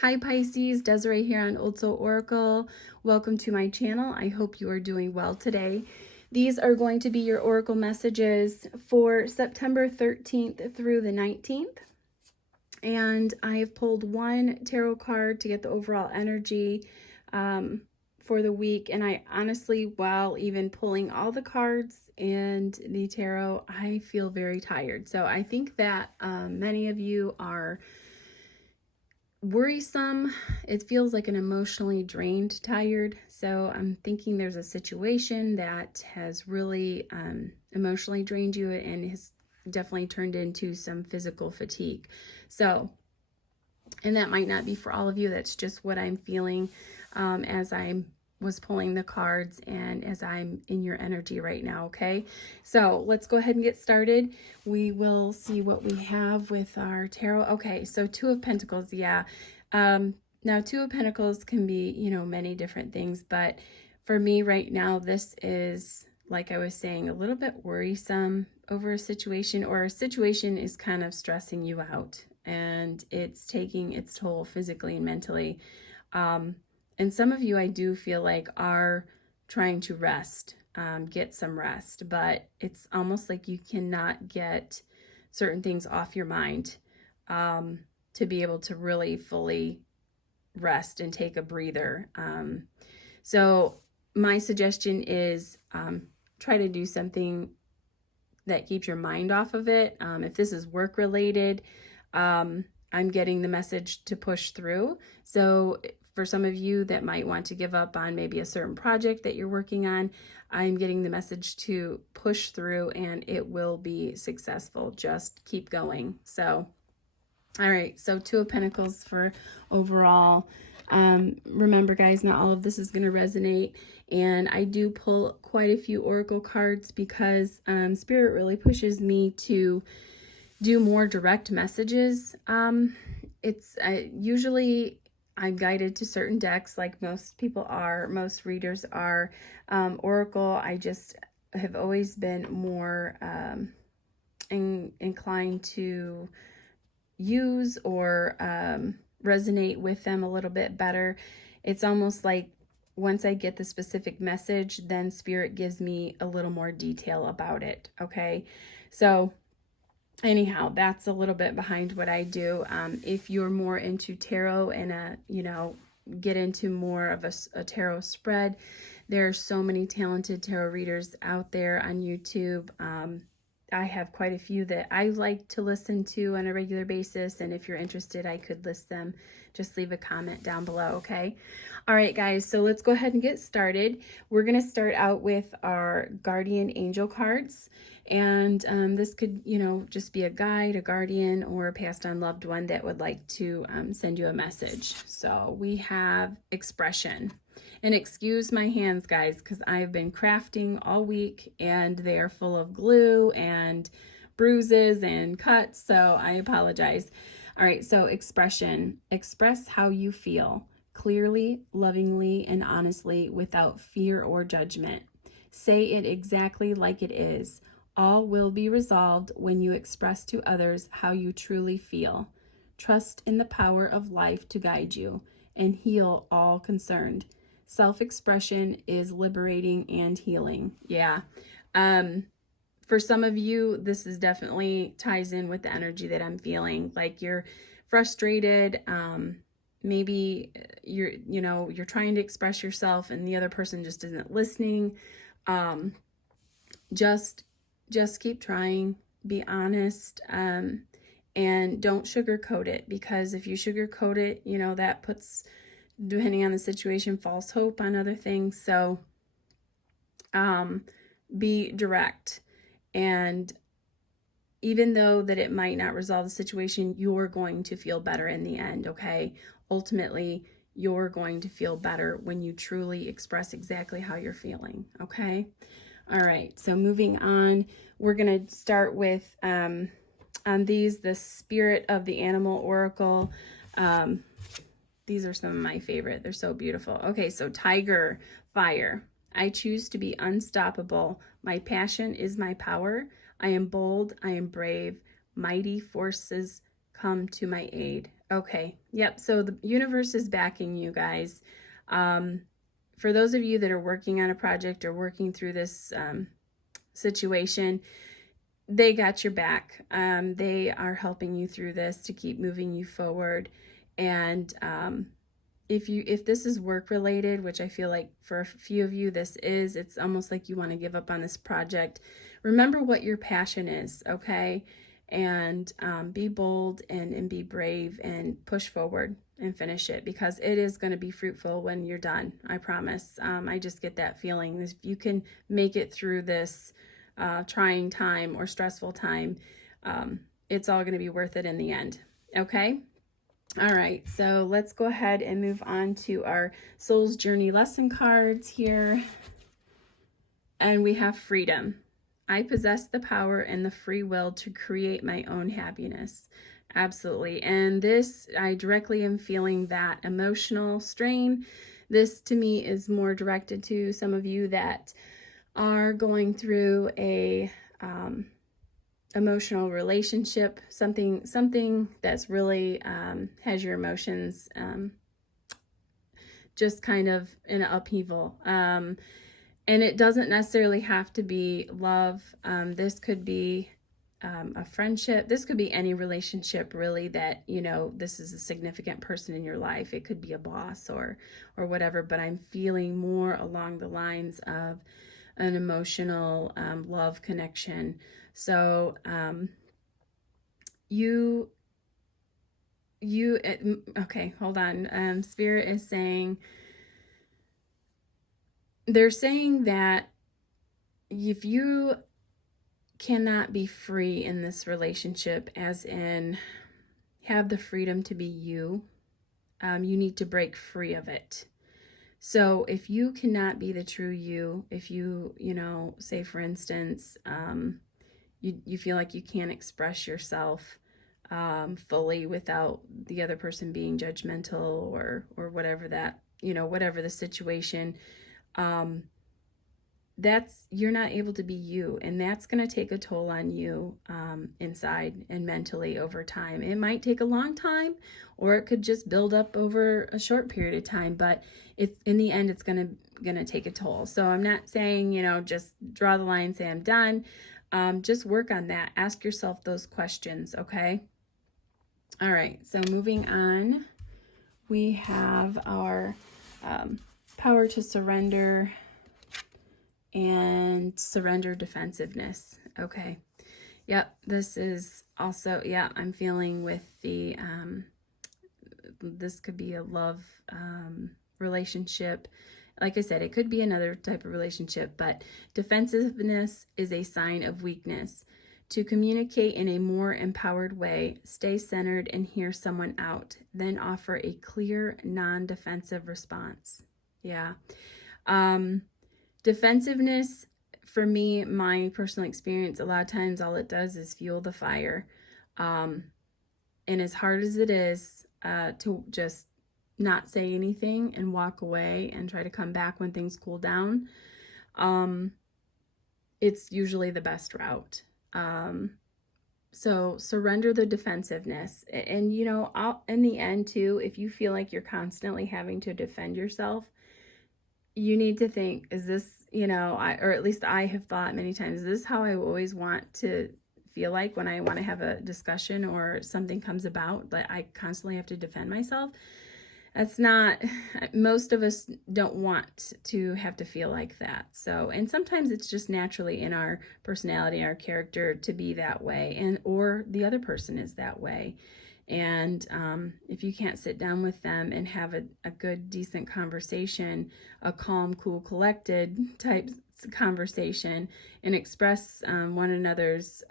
Hi Pisces, Desiree here on Old Soul Oracle. Welcome to my channel. I hope you are doing well today. These are going to be your oracle messages for September 13th through the 19th. And I have pulled one tarot card to get the overall energy for the week. And I honestly, while even pulling all the cards and the tarot, I feel very tired. So I think that many of you are worrisome. It feels like an emotionally drained, tired. So I'm thinking there's a situation that has really emotionally drained you and has definitely turned into some physical fatigue. So, and that might not be for all of you. That's just what I'm feeling as I was pulling the cards and as I'm in your energy right now, okay? So let's go ahead and get started. We will see what we have with our tarot. Okay, so Two of Pentacles, yeah. Now, Two of Pentacles can be, many different things, but for me right now, this is, like I was saying, a little bit worrisome over a situation, or a situation is kind of stressing you out and it's taking its toll physically and mentally. And some of you, I do feel like, are trying to rest, get some rest, but it's almost like you cannot get certain things off your mind to be able to really fully rest and take a breather. So my suggestion is try to do something that keeps your mind off of it. If this is work related, I'm getting the message to push through. So for some of you that might want to give up on maybe a certain project that you're working on, I'm getting the message to push through and it will be successful. Just keep going. So, all right. So Two of Pentacles for overall. Remember, guys, not all of this is going to resonate. And I do pull quite a few oracle cards because Spirit really pushes me to do more direct messages. It's usually I'm guided to certain decks, like most people are, most readers are. Oracle, I just have always been more inclined to use or resonate with them a little bit better. It's almost like once I get the specific message, then Spirit gives me a little more detail about it. Okay, so anyhow, that's a little bit behind what I do. If you're more into tarot and get into more of a tarot spread, there are so many talented tarot readers out there on YouTube. I have quite a few that I like to listen to on a regular basis, and if you're interested, I could list them. Just leave a comment down below, okay? All right, guys, so let's go ahead and get started. We're going to start out with our guardian angel cards, and this could, just be a guide, a guardian, or a passed on loved one that would like to send you a message. So we have expression. And excuse my hands, guys, because I've been crafting all week and they are full of glue and bruises and cuts, so I apologize. All right, so expression. Express how you feel, clearly, lovingly, and honestly, without fear or judgment. Say it exactly like it is. All will be resolved when you express to others how you truly feel. Trust in the power of life to guide you and heal all concerned. Self-expression is liberating and healing. Yeah. For some of you, this is definitely ties in with the energy that I'm feeling. Like you're frustrated. Maybe you're trying to express yourself and the other person just isn't listening. Just keep trying. Be honest. And don't sugarcoat it, because if you sugarcoat it, that puts, depending on the situation, false hope on other things. So be direct, and even though that it might not resolve the situation, you're going to feel better in the end, okay? Ultimately, you're going to feel better when you truly express exactly how you're feeling, okay? All right, so moving on, we're going to start with on these, the Spirit of the Animal Oracle. These are some of my favorite. They're so beautiful. Okay, so Tiger, fire. I choose to be unstoppable. My passion is my power. I am bold. I am brave. Mighty forces come to my aid. Okay. Yep. So the universe is backing you guys. For those of you that are working on a project or working through this situation, they got your back. They are helping you through this to keep moving you forward. And if this is work related, which I feel like for a few of you this is, it's almost like you want to give up on this project. Remember what your passion is, okay? And be bold and be brave and push forward and finish it, because it is going to be fruitful when you're done. I promise. I just get that feeling. If you can make it through this trying time or stressful time, it's all going to be worth it in the end. Okay? All right, so let's go ahead and move on to our Soul's Journey lesson cards here. And we have freedom. I possess the power and the free will to create my own happiness. Absolutely. And this, I directly am feeling that emotional strain. This to me is more directed to some of you that are going through a emotional relationship, something that's really has your emotions just kind of in an upheaval. And it doesn't necessarily have to be love. This could be a friendship. This could be any relationship really that, you know, this is a significant person in your life. It could be a boss or whatever, but I'm feeling more along the lines of an emotional love connection. So okay, hold on. Spirit is saying, they're saying that if you cannot be free in this relationship, as in have the freedom to be you, you need to break free of it. So if you cannot be the true you, if you know, say for instance, you feel like you can't express yourself fully without the other person being judgmental or whatever that, you know, whatever the situation, that's, you're not able to be you, and that's going to take a toll on you inside and mentally over time. It might take a long time, or it could just build up over a short period of time, but it's, in the end, it's going to take a toll. So I'm not saying, you know, just draw the line, say I'm done. Just work on that. Ask yourself those questions, okay? All right, so moving on, we have our power to surrender and surrender defensiveness. Okay. Yep. This is also, yeah, I'm feeling with the, this could be a love relationship. Like I said, it could be another type of relationship, but defensiveness is a sign of weakness. To communicate in a more empowered way, stay centered and hear someone out, then offer a clear, non-defensive response. Yeah. Defensiveness, for me, my personal experience, a lot of times all it does is fuel the fire. And as hard as it is to just not say anything and walk away and try to come back when things cool down, it's usually the best route. So surrender the defensiveness. And, you know, in the end too, if you feel like you're constantly having to defend yourself, you need to think, is this, you know, or at least I have thought many times, is this how I always want to feel like when I want to have a discussion or something comes about, that I constantly have to defend myself? That's not, most of us don't want to have to feel like that. So, and sometimes it's just naturally in our personality, our character to be that way, and or the other person is that way. And if you can't sit down with them and have a good, decent conversation, a calm, cool, collected type conversation, and express one another's,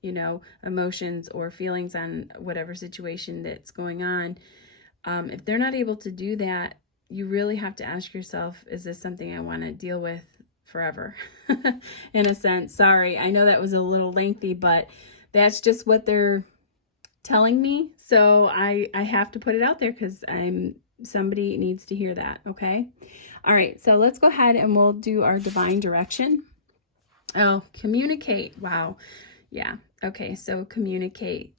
you know, emotions or feelings on whatever situation that's going on, if they're not able to do that, you really have to ask yourself, is this something I want to deal with forever? In a sense. Sorry, I know that was a little lengthy, but that's just what they're telling me. So I have to put it out there because somebody needs to hear that. Okay. All right. So let's go ahead and we'll do our divine direction. Oh, communicate. Wow. Yeah. Okay. So communicate.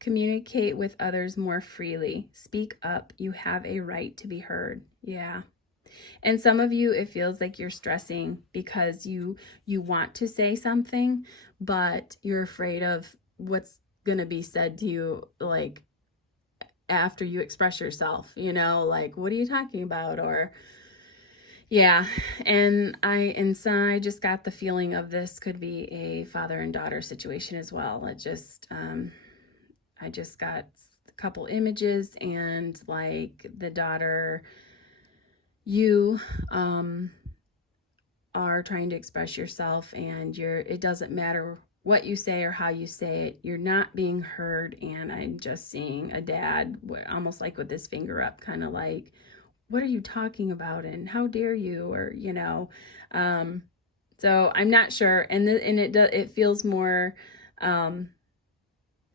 Communicate with others more freely. Speak up. You have a right to be heard. Yeah. And some of you, it feels like you're stressing because you want to say something, but you're afraid of what's going to be said to you, like after you express yourself, you know, like, what are you talking about? Or, yeah. And so I just got the feeling of this could be a father and daughter situation as well. I just got a couple images, and like the daughter, you, are trying to express yourself, and it doesn't matter what you say or how you say it, you're not being heard. And I'm just seeing a dad almost like with his finger up, kind of like, what are you talking about, and how dare you, or you know. So I'm not sure, and it feels more,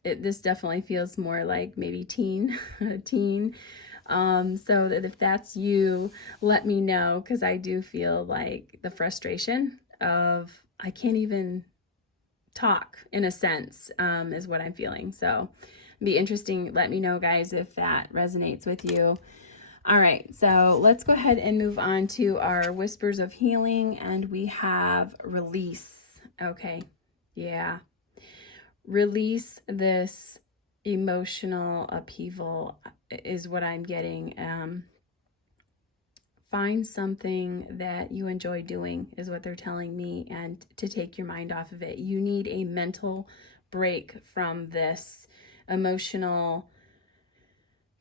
this definitely feels more like maybe teen. So that if that's you, let me know, because I do feel like the frustration of I can't even talk, in a sense, is what I'm feeling. So it'd be interesting. Let me know, guys, if that resonates with you. All right, so let's go ahead and move on to our whispers of healing, and we have release. Okay, yeah. Release this emotional upheaval is what I'm getting. Find something that you enjoy doing is what they're telling me, and to take your mind off of it. You need a mental break from this emotional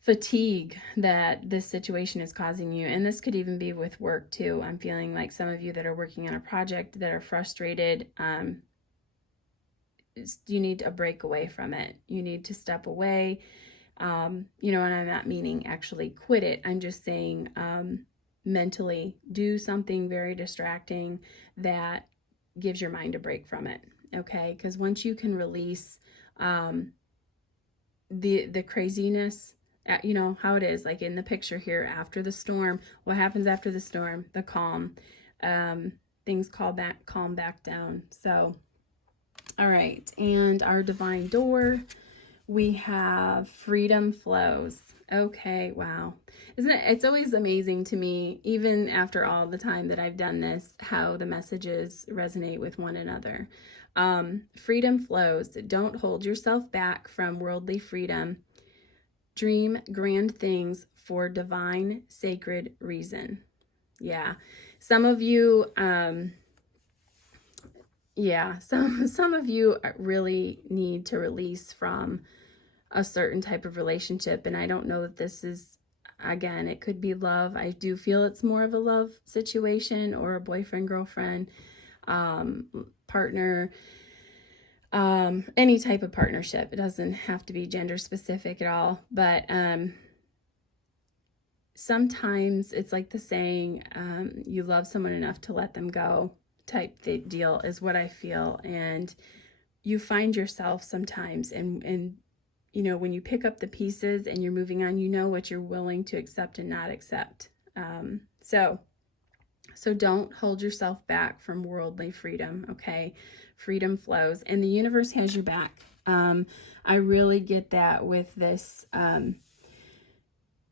fatigue that this situation is causing you. And this could even be with work too. I'm feeling like some of you that are working on a project that are frustrated, you need a break away from it. You need to step away. You know, and I'm not meaning actually quit it. I'm just saying, mentally do something very distracting that gives your mind a break from it. Okay. Because once you can release, the craziness, you know how it is, like in the picture here, after the storm, what happens after the storm? The calm. Things calm back down. So, all right, and our divine door, we have freedom flows. Okay, wow. Isn't it? It's always amazing to me, even after all the time that I've done this, how the messages resonate with one another. Freedom flows. Don't hold yourself back from worldly freedom. Dream grand things for divine, sacred reason. Yeah. Some of you, some of you really need to release from a certain type of relationship. And I don't know that this is, again, it could be love. I do feel it's more of a love situation, or a boyfriend, girlfriend, partner, any type of partnership. It doesn't have to be gender specific at all. But sometimes it's like the saying, you love someone enough to let them go type deal is what I feel. And you find yourself sometimes, and you know, when you pick up the pieces and you're moving on, you know what you're willing to accept and not accept. So don't hold yourself back from worldly freedom, okay? Freedom flows, and the universe has your back. I really get that with this,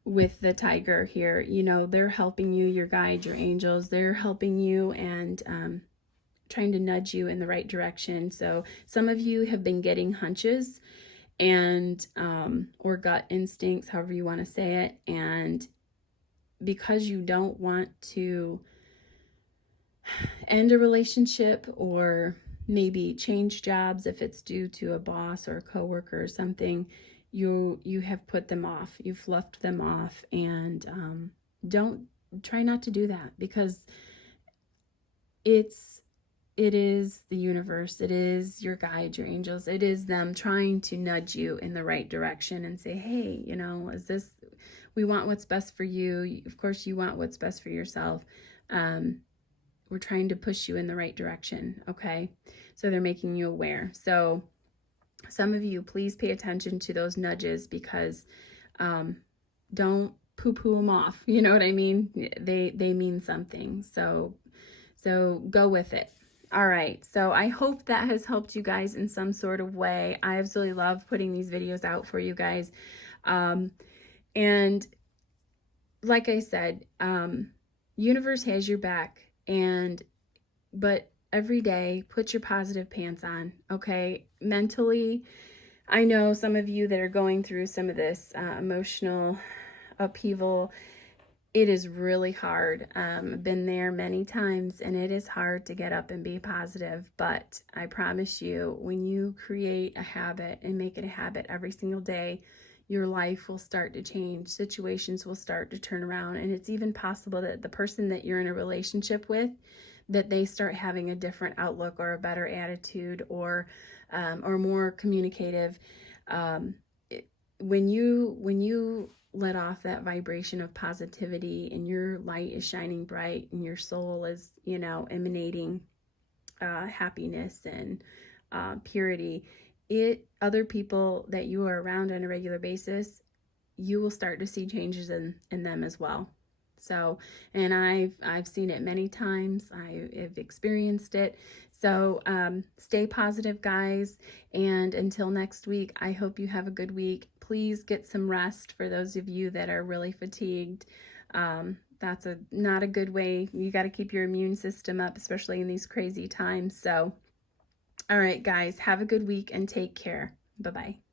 with the tiger here. You know, they're helping you, your guide, your angels, they're helping you and trying to nudge you in the right direction. So some of you have been getting hunches and or gut instincts, however you want to say it, and because you don't want to end a relationship or maybe change jobs if it's due to a boss or a coworker or something, you have put them off, you've fluffed them off, and try not to do that, because it is the universe, it is your guide, your angels, it is them trying to nudge you in the right direction and say, hey, you know, we want what's best for you. Of course, you want what's best for yourself. We're trying to push you in the right direction, okay? So they're making you aware. So some of you, please pay attention to those nudges, because don't poo-poo them off. You know what I mean? They mean something. So go with it. All right, so I hope that has helped you guys in some sort of way. I absolutely love putting these videos out for you guys. And like I said, universe has your back, but every day put your positive pants on, okay? Mentally, I know some of you that are going through some of this emotional upheaval. It is really hard. I've been there many times, and it is hard to get up and be positive, but I promise you, when you create a habit and make it a habit every single day, your life will start to change. Situations will start to turn around, and it's even possible that the person that you're in a relationship with, that they start having a different outlook or a better attitude, or more communicative. When you let off that vibration of positivity, and your light is shining bright, and your soul is, emanating happiness and purity, other people that you are around on a regular basis, you will start to see changes in them as well. So, and I've seen it many times. I've experienced it. So stay positive, guys. And until next week, I hope you have a good week. Please get some rest for those of you that are really fatigued. That's not a good way. You got to keep your immune system up, especially in these crazy times. So, all right, guys, have a good week and take care. Bye-bye.